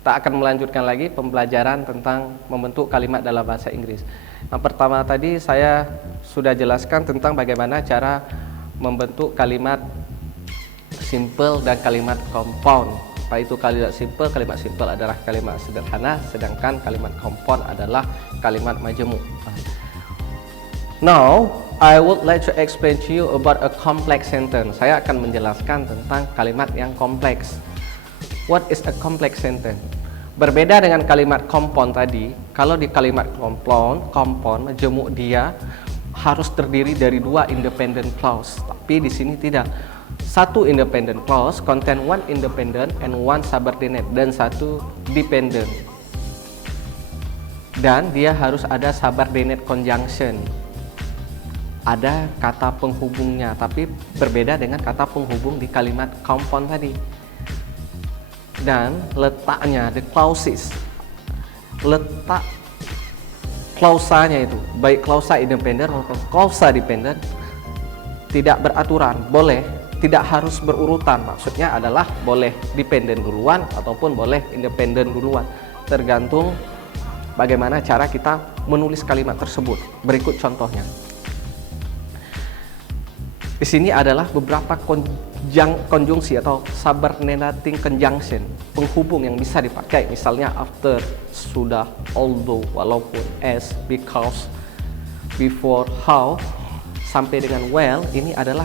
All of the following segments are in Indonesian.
kita akan melanjutkan lagi pembelajaran tentang membentuk kalimat dalam bahasa Inggris. Yang pertama tadi saya sudah jelaskan tentang bagaimana cara membentuk kalimat simple dan kalimat compound. Apa itu kalimat simple? Kalimat simple adalah kalimat sederhana, sedangkan kalimat compound adalah kalimat majemuk. Now, I would like to explain to you about a complex sentence. Saya akan menjelaskan tentang kalimat yang kompleks. What is a complex sentence? Berbeda dengan kalimat compound tadi, kalau di kalimat compound majemuk dia harus terdiri dari dua independent clause, tapi di sini tidak. Satu independent clause contain one independent and one subordinate, dan satu dependent. Dan dia harus ada subordinate conjunction. Ada kata penghubungnya, tapi berbeda dengan kata penghubung di kalimat compound tadi. Dan letaknya, the clauses, letak klausanya itu, baik klausa independen maupun klausa dependent, tidak beraturan, boleh, tidak harus berurutan. Maksudnya adalah boleh dependen duluan ataupun boleh independen duluan, tergantung bagaimana cara kita menulis kalimat tersebut. Berikut contohnya. Di sini adalah beberapa konjungsi atau subordinating conjunction, penghubung yang bisa dipakai, misalnya after, sudah, although, walaupun, as, because, before, how, sampai dengan well. Ini adalah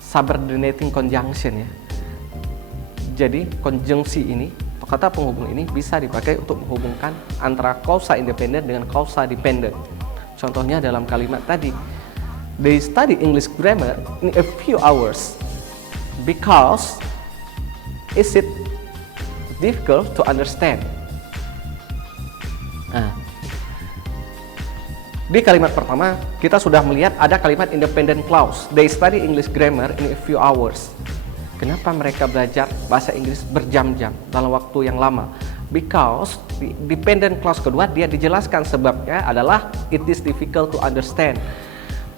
subordinating conjunction ya. Jadi konjungsi ini, kata penghubung ini bisa dipakai untuk menghubungkan antara klausa independen dengan klausa dependent. Contohnya dalam kalimat tadi, they study English grammar in a few hours because is it difficult to understand. Nah, di kalimat pertama kita sudah melihat ada kalimat independent clause. They study English grammar in a few hours. Kenapa mereka belajar bahasa Inggris berjam-jam dalam waktu yang lama? Because di dependent clause kedua dia dijelaskan sebabnya adalah it is difficult to understand.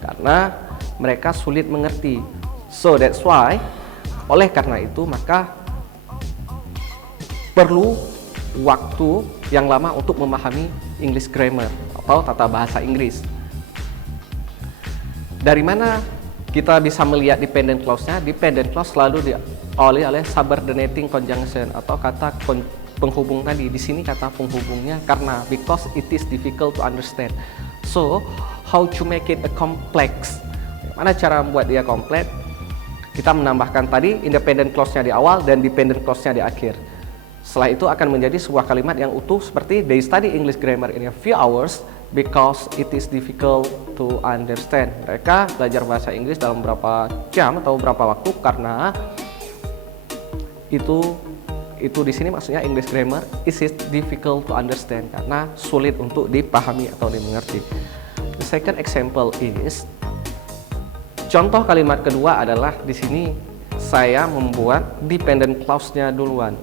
Karena mereka sulit mengerti. So that's why, oleh karena itu maka perlu waktu yang lama untuk memahami English grammar atau tata bahasa Inggris. Dari mana kita bisa melihat dependent clause-nya? Dependent clause selalu diawali oleh subordinating conjunction atau kata penghubung tadi. Di sini kata penghubungnya karena, because it is difficult to understand. So, how to make it a complex? Mana cara membuat dia kompleks? Kita menambahkan tadi independent clause-nya di awal dan dependent clause-nya di akhir. Setelah itu akan menjadi sebuah kalimat yang utuh seperti they study English grammar in a few hours because it is difficult to understand. Mereka belajar bahasa Inggris dalam beberapa jam atau beberapa waktu karena itu di sini maksudnya English grammar is difficult to understand, karena sulit untuk dipahami atau dimengerti. The second example is, contoh kalimat kedua adalah di sini saya membuat dependent clause-nya duluan.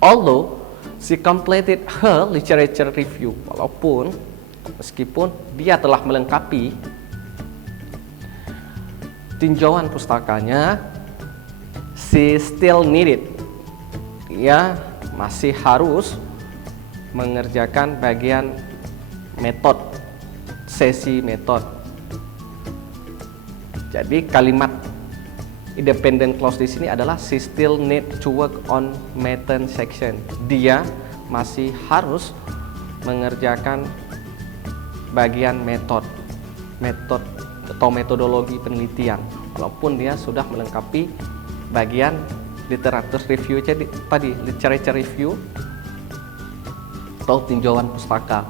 Although she completed her literature review, meskipun dia telah melengkapi tinjauan pustakanya, she still needed, dia masih harus mengerjakan bagian metode, sesi metode. Jadi kalimat independent clause di sini adalah she still need to work on method section. Dia masih harus mengerjakan bagian metode atau metodologi penelitian, walaupun dia sudah melengkapi bagian literatur review tadi, literature review atau tinjauan pustaka.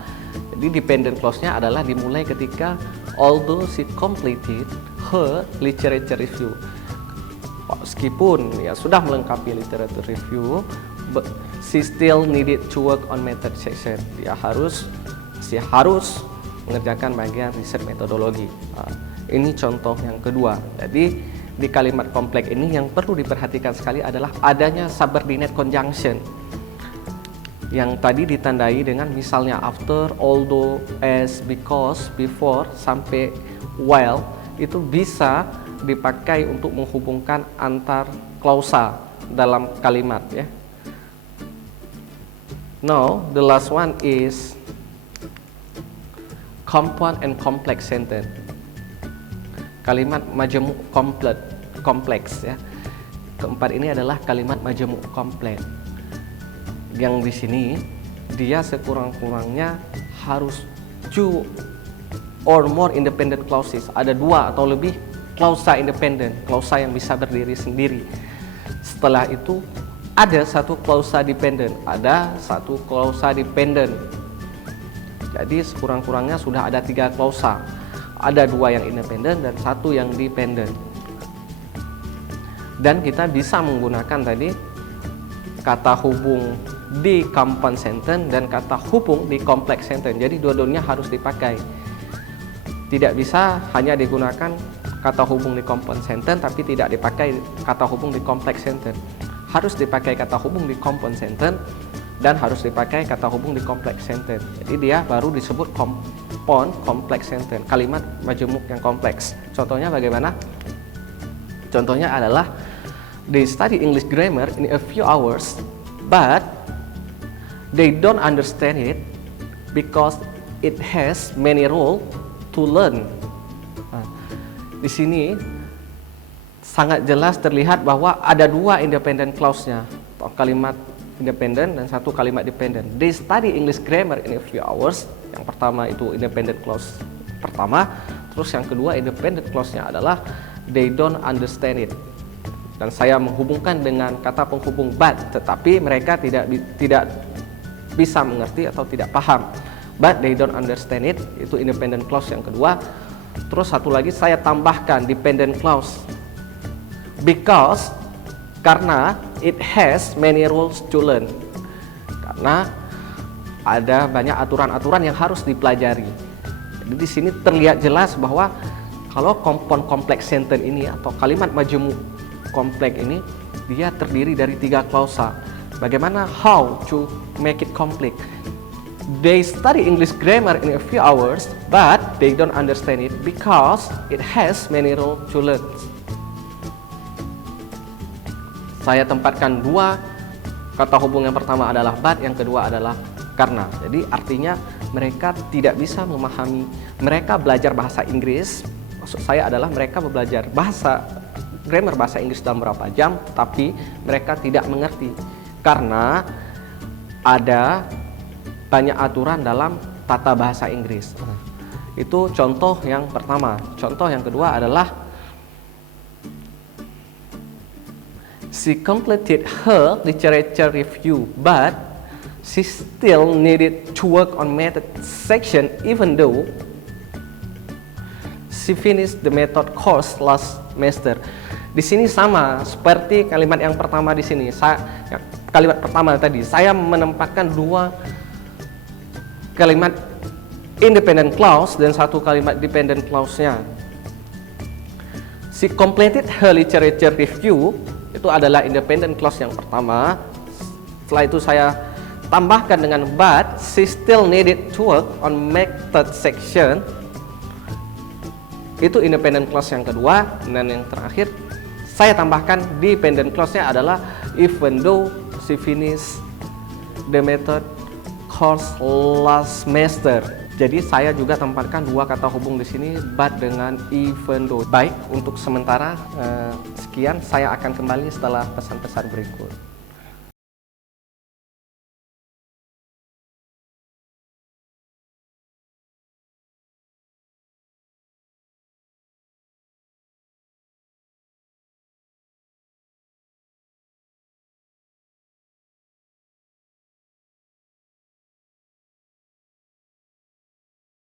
Jadi dependent clause-nya adalah dimulai ketika although she completed her literature review. Meskipun ya sudah melengkapi literatur review, but she still needed to work on method section. Dia harus mengerjakan bagian riset metodologi. Nah, ini contoh yang kedua. Jadi di kalimat kompleks ini yang perlu diperhatikan sekali adalah adanya subordinate conjunction yang tadi ditandai dengan misalnya after, although, as, because, before, sampai while. Itu bisa dipakai untuk menghubungkan antar klausa dalam kalimat ya. Now, the last one is compound and complex sentence. Kalimat majemuk kompleks ya. Keempat ini adalah kalimat majemuk kompleks. Yang di sini dia sekurang-kurangnya harus two or more independent clauses. Ada dua atau lebih klausa independen, klausa yang bisa berdiri sendiri. Setelah itu ada satu klausa dependent, Jadi sekurang-kurangnya sudah ada 3 klausa. Ada 2 yang independen dan 1 yang dependent. Dan kita bisa menggunakan tadi kata hubung di compound sentence dan kata hubung di complex sentence. Jadi dua-duanya harus dipakai. Tidak bisa hanya digunakan kata hubung di compound sentence tapi tidak dipakai kata hubung di complex sentence. Harus dipakai kata hubung di compound sentence dan harus dipakai kata hubung di complex sentence. Jadi dia baru disebut compound complex sentence, kalimat majemuk yang kompleks. Contohnya bagaimana? Contohnya adalah they study English grammar in a few hours, but they don't understand it because it has many rules to learn. Nah, di sini sangat jelas terlihat bahwa ada 2 independent clause-nya, atau kalimat independent dan 1 kalimat dependent. They study English grammar in a few hours. Yang pertama itu independent clause pertama, terus yang kedua independent clause-nya adalah they don't understand it. Dan saya menghubungkan dengan kata penghubung but, tetapi mereka tidak bisa mengerti atau tidak paham. But they don't understand it, itu independent clause yang kedua. Terus satu lagi saya tambahkan dependent clause. Because, karena it has many rules to learn. Karena ada banyak aturan-aturan yang harus dipelajari. Jadi di sini terlihat jelas bahwa kalau compound complex sentence ini atau kalimat majemuk kompleks ini dia terdiri dari 3 klausa. Bagaimana how to make it complex? They study English grammar in a few hours, but they don't understand it because it has many rules to learn. Saya tempatkan 2 kata hubung, yang pertama adalah but, yang kedua adalah karena. Jadi artinya mereka tidak bisa memahami. Mereka belajar bahasa Inggris, maksud saya adalah mereka belajar grammar bahasa Inggris dalam berapa jam, tapi mereka tidak mengerti karena ada banyak aturan dalam tata bahasa Inggris. Itu contoh yang pertama. Contoh yang kedua adalah she completed her literature review, but she still needed to work on method section even though she finished the method course last semester. Di sini sama seperti kalimat yang pertama di sini. Kalimat pertama tadi saya menempatkan 2 kalimat independent clause dan 1 kalimat dependent clause-nya. She completed her literature review, itu adalah independent clause yang pertama. Setelah itu saya tambahkan dengan but she still needed to work on method section, itu independent clause yang kedua. Dan yang terakhir saya tambahkan dependent clause-nya adalah even though she finished the method course last semester. Jadi saya juga tempatkan 2 kata hubung di sini, but dengan even though. Baik, untuk sementara sekian, saya akan kembali setelah pesan-pesan berikut.